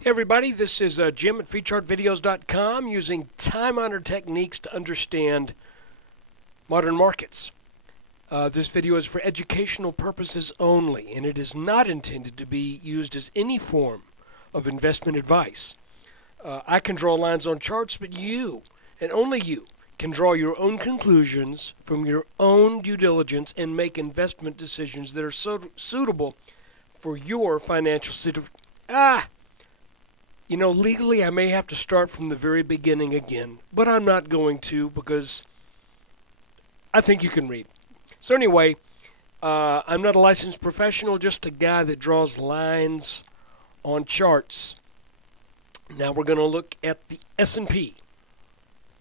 Hey everybody, this is Jim at FreeChartVideos.com using time-honored techniques to understand modern markets. This video is for educational purposes only, and it is not intended to be used as any form of investment advice. I can draw lines on charts, but you, and only you, can draw your own conclusions from your own due diligence and make investment decisions that are suitable for your financial situation. Legally I may have to start from the very beginning again, but I'm not going to because I think you can read. So anyway, I'm not a licensed professional, just a guy that draws lines on charts. Now we're going to look at the S&P.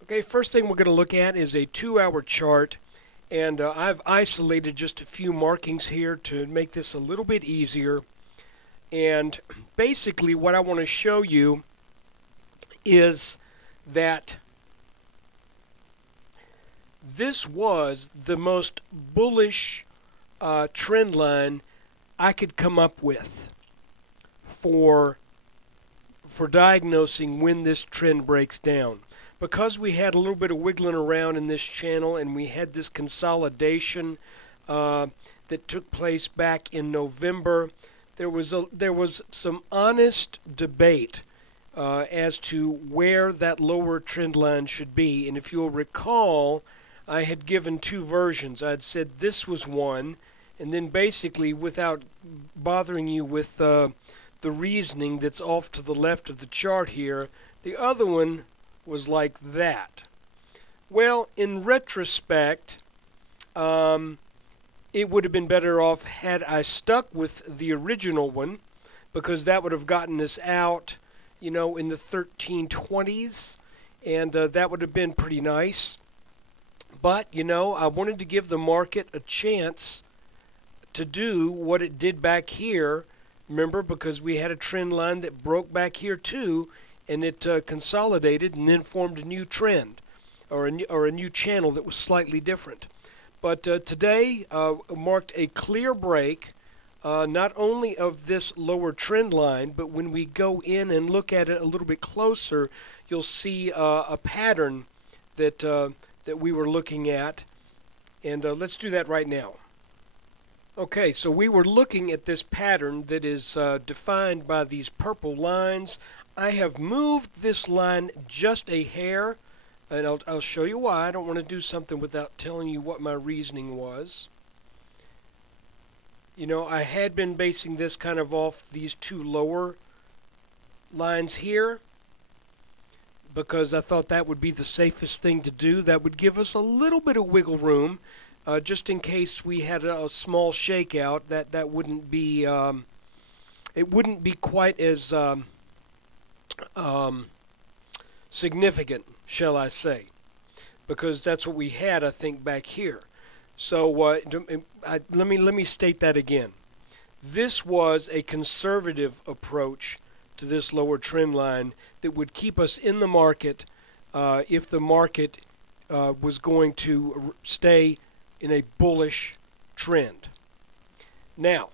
Okay, first thing we're going to look at is a 2-hour chart, and I've isolated just a few markings here to make this a little bit easier. And basically what I want to show you is that this was the most bullish trend line I could come up with for diagnosing when this trend breaks down. Because we had a little bit of wiggling around in this channel and we had this consolidation that took place back in November, there was some honest debate as to where that lower trend line should be. And if you'll recall, I had given two versions. I'd said this was one, and then basically, without bothering you with the reasoning that's off to the left of the chart here, the other one was like that. Well, in retrospect, it would have been better off had I stuck with the original one, because that would have gotten us out, in the 1320s, and that would have been pretty nice. But, I wanted to give the market a chance to do what it did back here, remember, because we had a trend line that broke back here too, and it consolidated and then formed a new trend, or a new channel that was slightly different. But today marked a clear break, not only of this lower trend line, but when we go in and look at it a little bit closer, you'll see a pattern that we were looking at. And let's do that right now. Okay, so we were looking at this pattern that is defined by these purple lines. I have moved this line just a hair, and I'll show you why. I don't want to do something without telling you what my reasoning was. I had been basing this kind of off these two lower lines here because I thought that would be the safest thing to do. That would give us a little bit of wiggle room just in case we had a small shakeout. That wouldn't be it wouldn't be quite as significant, shall I say, because that's what we had, I think, back here. So let me state that again. This was a conservative approach to this lower trend line that would keep us in the market if the market was going to stay in a bullish trend. Now,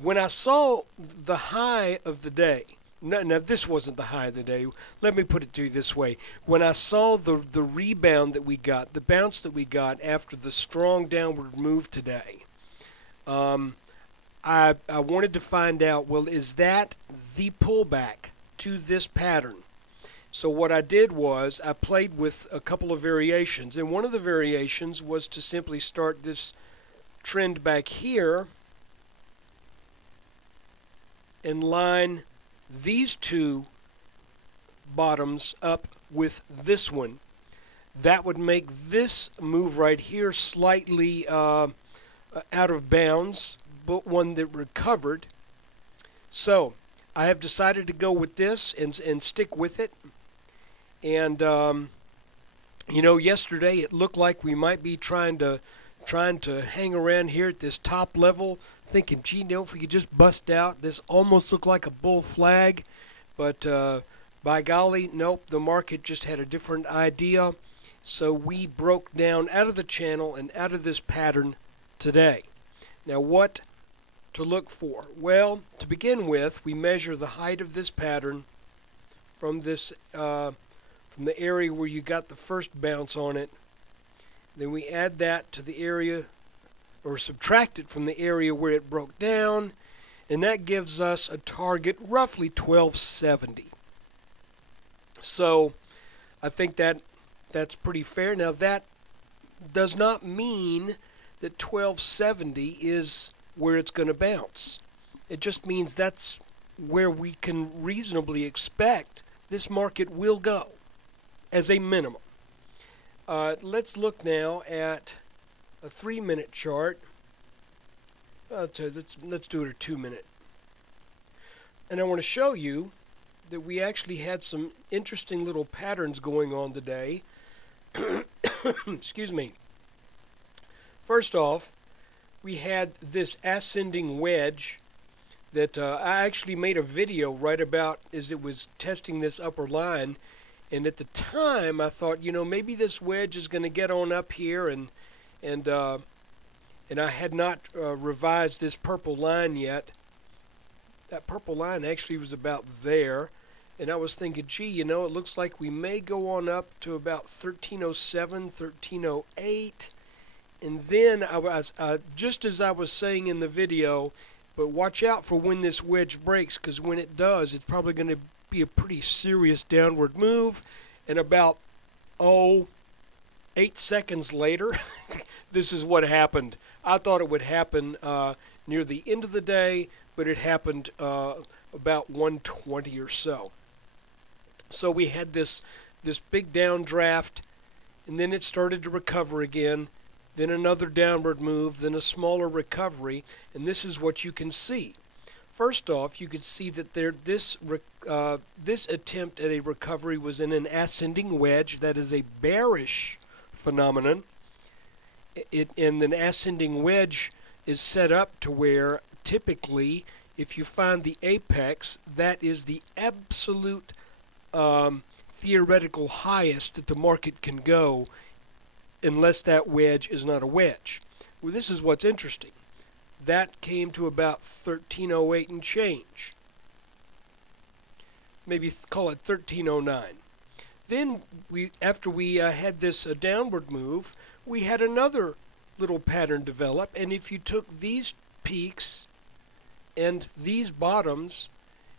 when I saw the high of the day, now this wasn't the high of the day. Let me put it to you this way. When I saw the rebound that we got, the bounce that we got after the strong downward move today, I wanted to find out, well, is that the pullback to this pattern? So what I did was I played with a couple of variations, and one of the variations was to simply start this trend back here and line these two bottoms up with this one. That would make this move right here slightly out of bounds, but one that recovered. So I have decided to go with this and stick with it. And yesterday it looked like we might be trying to hang around here at this top level, thinking, gee, if we could just bust out. This almost looked like a bull flag, but by golly, nope, the market just had a different idea. So we broke down out of the channel and out of this pattern today. Now what to look for? Well, to begin with, we measure the height of this pattern from this from the area where you got the first bounce on it. Then we add that to the area, or subtract it from the area where it broke down, and that gives us a target roughly 1270. So I think that's pretty fair. Now that does not mean that 1270 is where it's going to bounce. It just means that's where we can reasonably expect this market will go as a minimum. Let's look now at a 3-minute chart. Let's do it a 2-minute. And I want to show you that we actually had some interesting little patterns going on today. Excuse me. First off, we had this ascending wedge that I actually made a video right about as it was testing this upper line. And at the time, I thought, maybe this wedge is going to get on up here, and I had not revised this purple line yet. That purple line actually was about there, and I was thinking, gee, it looks like we may go on up to about 1307, 1308, and then I was just as I was saying in the video, but watch out for when this wedge breaks, because when it does, it's probably going to be a pretty serious downward move, and about 8 seconds later this is what happened. I thought it would happen near the end of the day, but it happened about 1:20 or so. So we had this big downdraft, and then it started to recover again, then another downward move, then a smaller recovery, and this is what you can see. First off, you could see that this attempt at a recovery was in an ascending wedge. That is a bearish phenomenon. And an ascending wedge is set up to where typically, if you find the apex, that is the absolute theoretical highest that the market can go, unless that wedge is not a wedge. Well, this is what's interesting. That came to about 1308 and change. Maybe call it 1309. Then, after we had this downward move, we had another little pattern develop, and if you took these peaks and these bottoms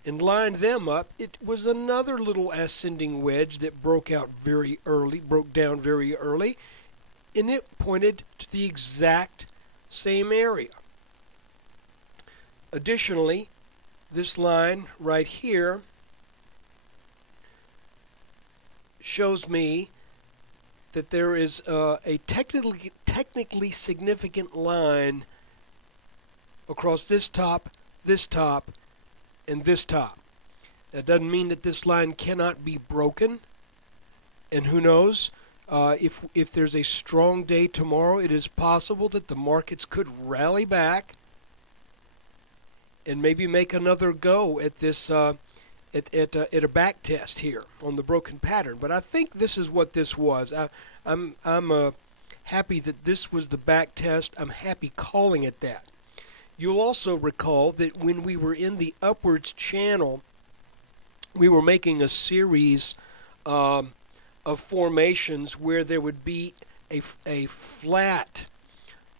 and lined them up, it was another little ascending wedge that broke down very early, and it pointed to the exact same area. Additionally, this line right here shows me that there is a technically significant line across this top, and this top. That doesn't mean that this line cannot be broken, and who knows, if there's a strong day tomorrow, it is possible that the markets could rally back and maybe make another go at this at a back test here on the broken pattern. But I think this is what this was. I'm happy that this was the back test. I'm happy calling it that. You'll also recall that when we were in the upwards channel, we were making a series of formations where there would be a flat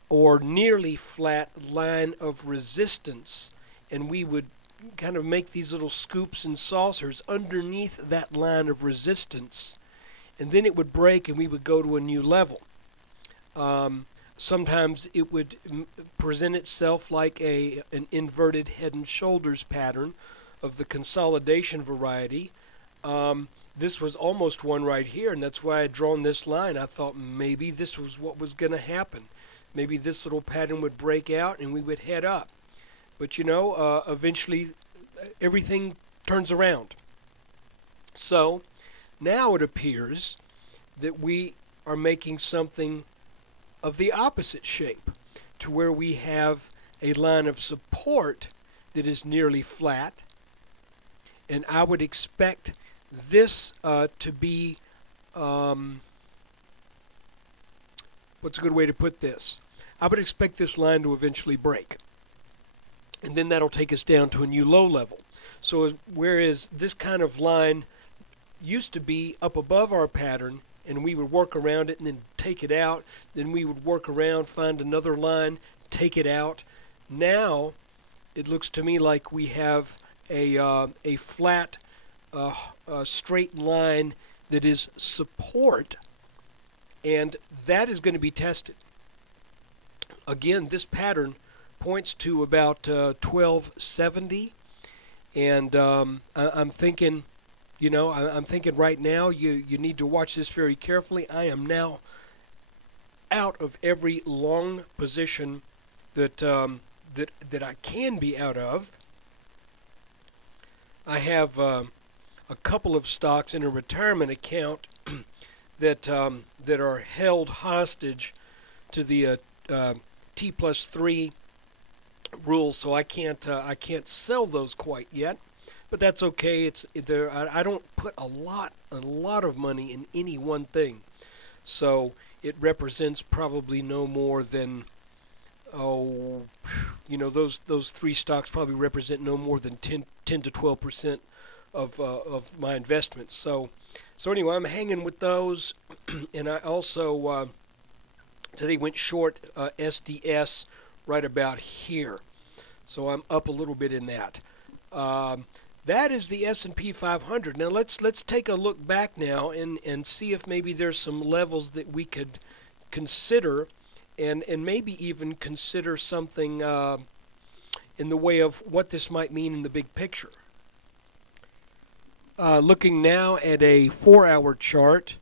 or nearly flat line of resistance, and we would kind of make these little scoops and saucers underneath that line of resistance, and then it would break and we would go to a new level. Sometimes it would present itself like an inverted head and shoulders pattern of the consolidation variety. This was almost one right here, and that's why I had drawn this line. I thought maybe this was what was going to happen. Maybe this little pattern would break out and we would head up. But eventually everything turns around. So now it appears that we are making something of the opposite shape, to where we have a line of support that is nearly flat, and I would expect this to be, what's a good way to put this? I would expect this line to eventually break. and then that'll take us down to a new low level. So whereas this kind of line used to be up above our pattern, and we would work around it and then take it out, then we would work around, find another line, take it out. Now it looks to me like we have a flat, straight line that is support, and that is going to be tested. Again, this pattern points to about 1270, and I'm thinking, I'm thinking right now you need to watch this very carefully. I am now out of every long position that that I can be out of. I have a couple of stocks in a retirement account that that are held hostage to the T+3 rule, so I can't sell those quite yet. But that's okay. I don't put a lot of money in any one thing, so it represents probably no more than those three stocks probably represent no more than 10 to 12% of my investments. So anyway, I'm hanging with those, and I also today went short SDS right about here, so I'm up a little bit in that. That is the S&P 500. Now let's take a look back now and see if maybe there's some levels that we could consider, and maybe even consider something in the way of what this might mean in the big picture. Looking now at a 4-hour chart,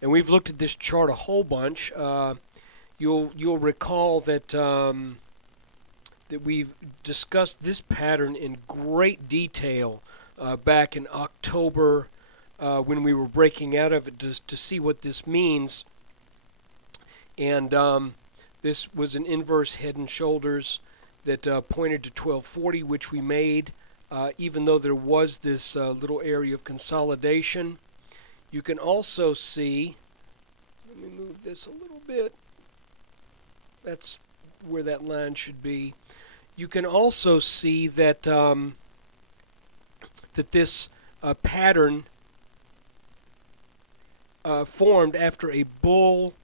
and we've looked at this chart a whole bunch. You'll recall that that we've discussed this pattern in great detail back in October when we were breaking out of it to see what this means. And this was an inverse head and shoulders that pointed to 1240, which we made, even though there was this little area of consolidation. You can also see, let me move this a little bit. That's where that line should be. You can also see that that this pattern formed after a bull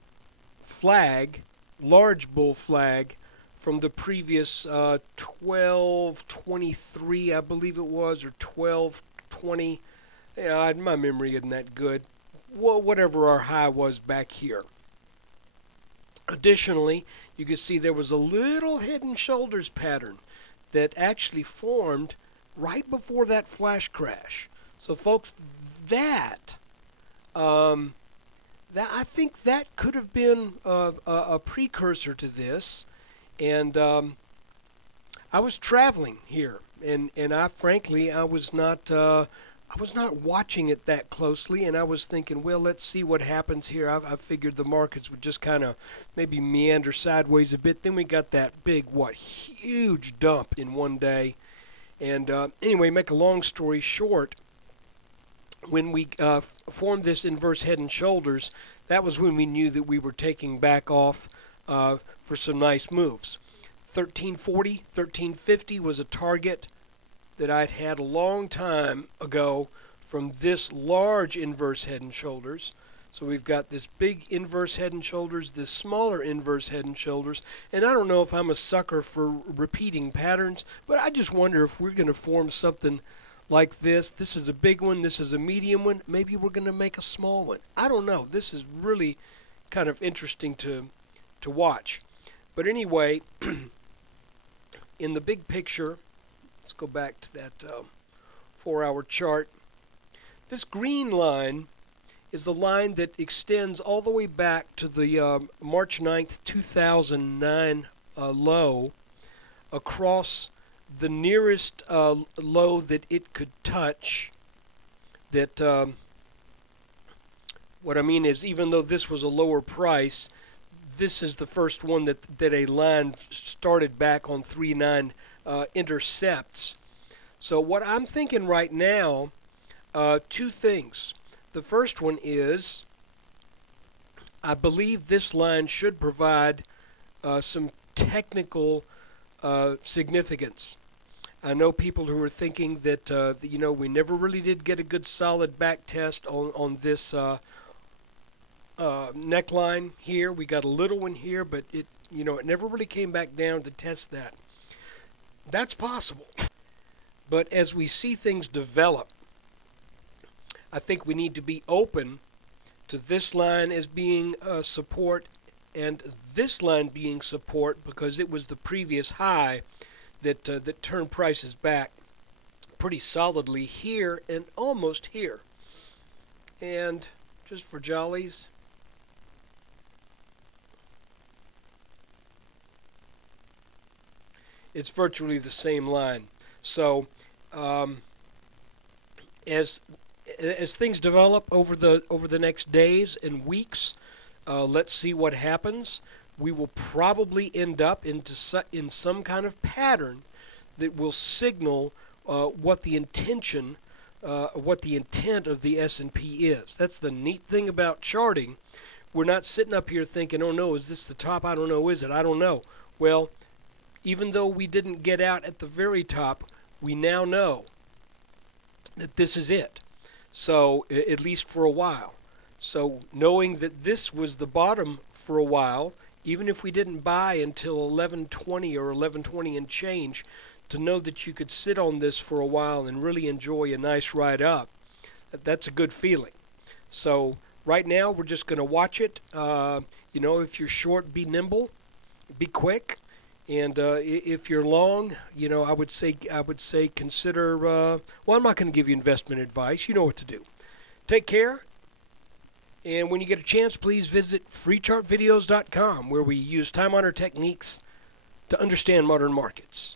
flag, large bull flag, from the previous 1223, I believe it was, or 1220. Yeah, my memory isn't that good. Well, whatever our high was back here. Additionally, you can see there was a little head and shoulders pattern that actually formed right before that flash crash. So, folks, that I think that could have been a precursor to this, and I was traveling here, and I frankly I was not watching it that closely, and I was thinking, well, let's see what happens here. I figured the markets would just kind of maybe meander sideways a bit. Then we got that big, huge dump in one day. And anyway, make a long story short, when we formed this inverse head and shoulders, that was when we knew that we were taking back off for some nice moves. 1340, 1350 was a target that I'd had a long time ago from this large inverse head and shoulders. So we've got this big inverse head and shoulders, this smaller inverse head and shoulders, and I don't know if I'm a sucker for repeating patterns, but I just wonder if we're going to form something like this. This is a big one, this is a medium one, maybe we're going to make a small one. I don't know. This is really kind of interesting to watch. But anyway, in the big picture, let's go back to that 4-hour chart. This green line is the line that extends all the way back to the March 9th, 2009 low across the nearest low that it could touch. That what I mean is, even though this was a lower price, this is the first one that a line started back on 3.9 intercepts. So what I'm thinking right now, two things. The first one is, I believe this line should provide some technical significance. I know people who are thinking that, we never really did get a good solid back test on this neckline here. We got a little one here, but it never really came back down to test that. That's possible. But as we see things develop, I think we need to be open to this line as being support and this line being support, because it was the previous high that turned prices back pretty solidly here and almost here. And just for jollies, it's virtually the same line. So as things develop over the next days and weeks, let's see what happens. We will probably end up in some kind of pattern that will signal what the intent of the S&P is. That's the neat thing about charting. We're not sitting up here thinking, oh no, is this the top? I don't know, is it? I don't know. Well, even though we didn't get out at the very top, we now know that this is it. So, at least for a while. So, knowing that this was the bottom for a while, even if we didn't buy until 1120 or 1120 and change, to know that you could sit on this for a while and really enjoy a nice ride up, that's a good feeling. So right now we're just going to watch it. If you're short, be nimble, be quick, and if you're long, I would say consider. Well, I'm not going to give you investment advice. You know what to do. Take care. And when you get a chance, please visit freechartvideos.com, where we use time-honored techniques to understand modern markets.